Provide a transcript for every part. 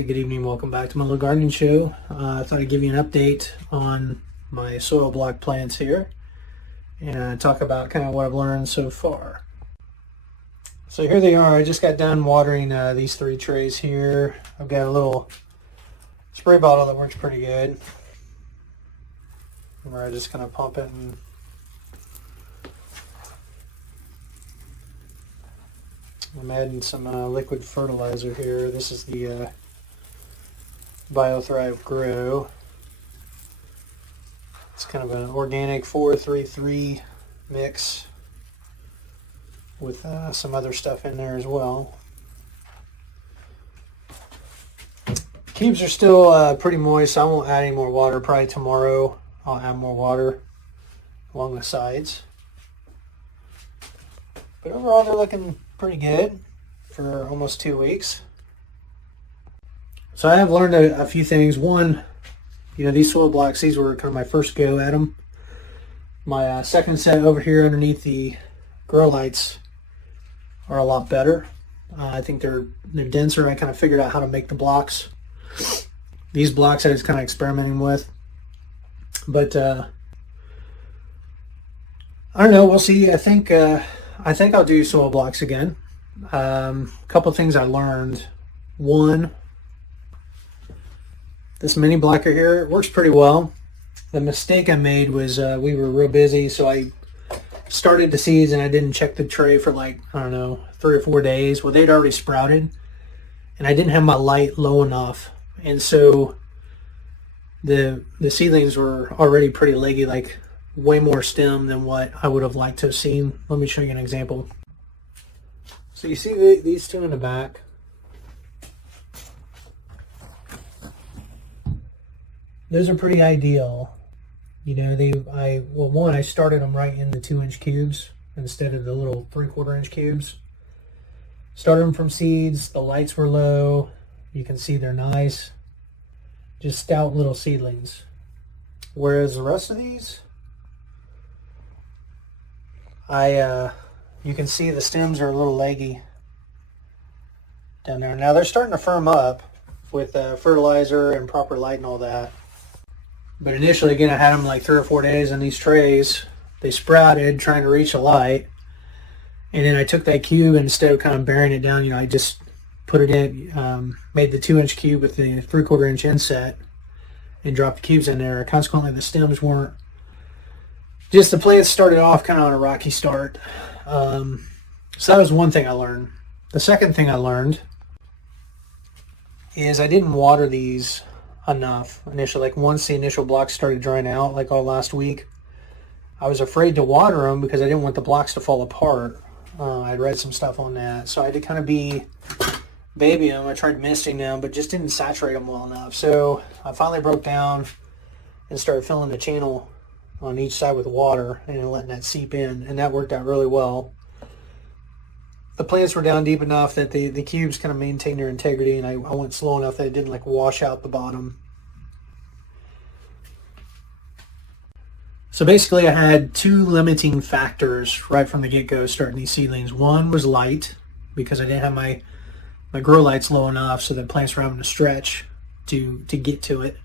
Hey, good evening. Welcome back to my little gardening show. I thought I'd give you an update on my soil block plants here and talk about kind of what I've learned so far. So here they are. I just got done watering these 3 trays here. I've got a little spray bottle that works pretty good, where I just kind of pump it and I'm adding some liquid fertilizer here. This is the BioThrive Grow. It's kind of an organic 4-3-3 mix with some other stuff in there as well. Cubes are still pretty moist, so I won't add any more water. Probably tomorrow I'll add more water along the sides. But overall they're looking pretty good for almost 2 weeks. So I have learned a few things. One, these soil blocks, these were kind of my first go at them. My second set over here underneath the grow lights are a lot better. I think they're denser. I kind of figured out how to make the blocks. These blocks I was kind of experimenting with. But I don't know. We'll see. I think I'll do soil blocks again. A couple things I learned. One, this mini blocker here, it works pretty well. The mistake I made was we were real busy, so I started the seeds and I didn't check the tray for like, I don't know, 3 or 4 days. Well, they'd already sprouted and I didn't have my light low enough. And so the seedlings were already pretty leggy, like way more stem than what I would have liked to have seen. Let me show you an example. So you see these 2 in the back. Those are pretty ideal. I started them right in the 2-inch cubes instead of the little 3/4-inch cubes. Started them from seeds. The lights were low. You can see they're nice. Just stout little seedlings. Whereas the rest of these, you can see the stems are a little leggy down there. Now they're starting to firm up with fertilizer and proper light and all that. But initially, again, I had them like 3 or 4 days in these trays. They sprouted trying to reach the light. And then I took that cube and instead of kind of burying it down, I just put it in, made the 2-inch cube with the 3/4-inch inset and dropped the cubes in there. Consequently, the stems weren't, the plants started off kind of on a rocky start. So that was one thing I learned. The second thing I learned is I didn't water these enough initially. Like once the initial blocks started drying out, like all last week, I was afraid to water them because I didn't want the blocks to fall apart. I'd read some stuff on that, so I had to kind of baby them. I tried misting them, but just didn't saturate them well enough. So I finally broke down and started filling the channel on each side with water and letting that seep in, and that worked out really well. The plants were down deep enough that the cubes kind of maintained their integrity, and I went slow enough that it didn't like wash out the bottom. So basically I had 2 limiting factors right from the get-go starting these seedlings. One was light, because I didn't have my grow lights low enough so that plants were having to stretch to get to it.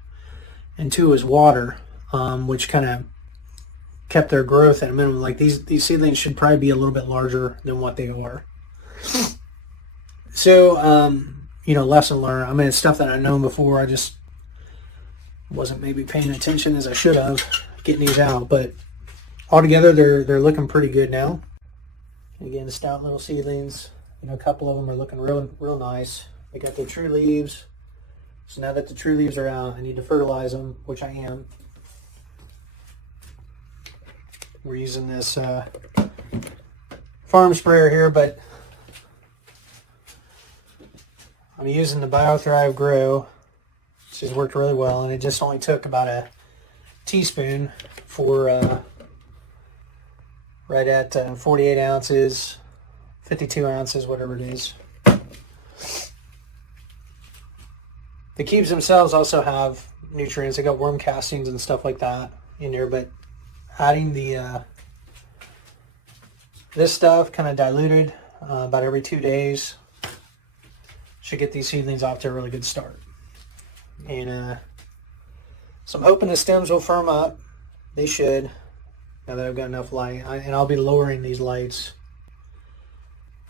And 2 was water, which kind of kept their growth at a minimum. Like these seedlings should probably be a little bit larger than what they are. So, lesson learned. I mean, it's stuff that I've known before. I just wasn't maybe paying attention as I should have getting these out. But altogether, they're looking pretty good now. Again, stout little seedlings. A couple of them are looking real nice. They got their true leaves. So now that the true leaves are out, I need to fertilize them, which I am. We're using this farm sprayer here, but I'm using the BioThrive Grow, which has worked really well, and it just only took about a teaspoon for right at 48 ounces, 52 ounces, whatever it is. The cubes themselves also have nutrients. They got worm castings and stuff like that in there, but adding the this stuff kind of diluted about every 2 days should get these seedlings off to a really good start. And so I'm hoping the stems will firm up. They should, now that I've got enough light. And I'll be lowering these lights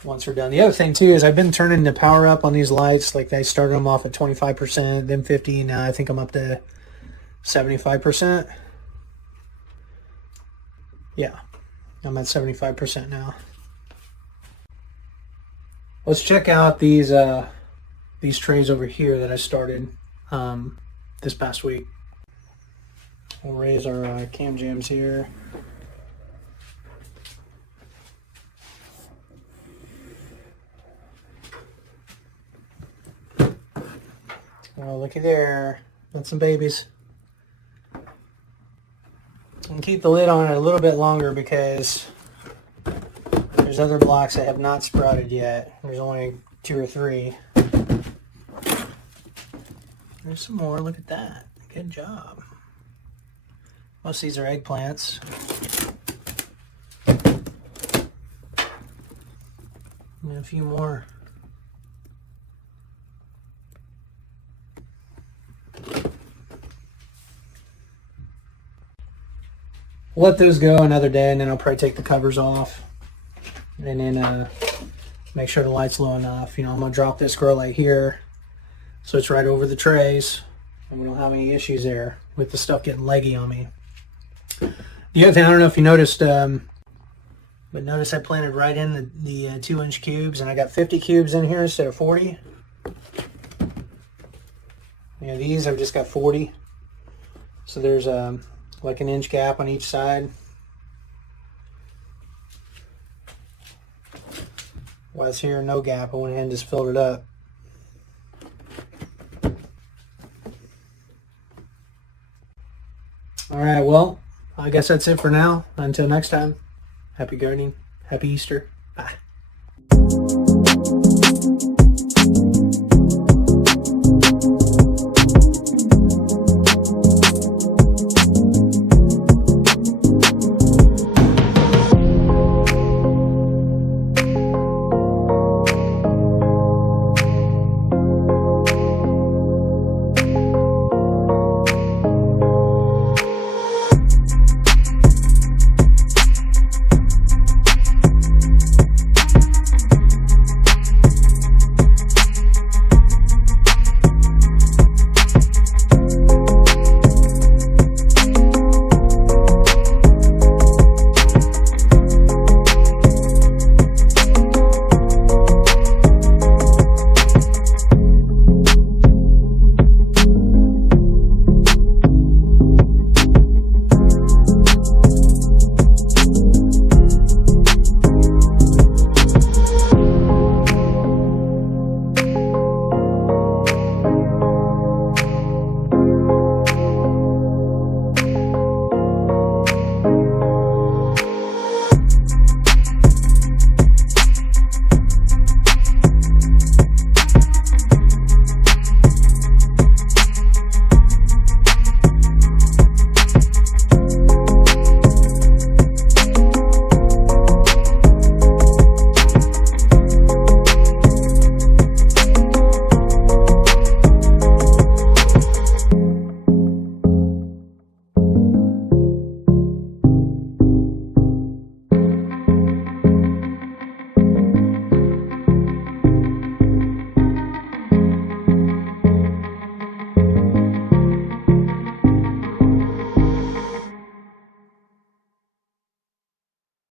once they're done. The other thing too is I've been turning the power up on these lights. Like, I started them off at 25%, then 50, now I think I'm up to 75%. Yeah, I'm at 75% now. Let's check out these trays over here that I started this past week. We'll raise our cam jams here. Oh, looky there. Got some babies. And keep the lid on it a little bit longer because there's other blocks that have not sprouted yet. There's only 2 or 3. There's some more. Look at that. Good job. Most of these are eggplants. And a few more. We'll let those go another day, and then I'll probably take the covers off. And then make sure the light's low enough. You know, I'm going to drop this grow light here so it's right over the trays, and we don't have any issues there with the stuff getting leggy on me. The other thing, I don't know if you noticed, but notice I planted right in the 2-inch cubes, and I got 50 cubes in here instead of 40. You know, these I've just got 40. So there's like an inch gap on each side. While it's here, no gap, I went ahead and just filled it up. Alright, well, I guess that's it for now. Until next time, happy gardening, happy Easter.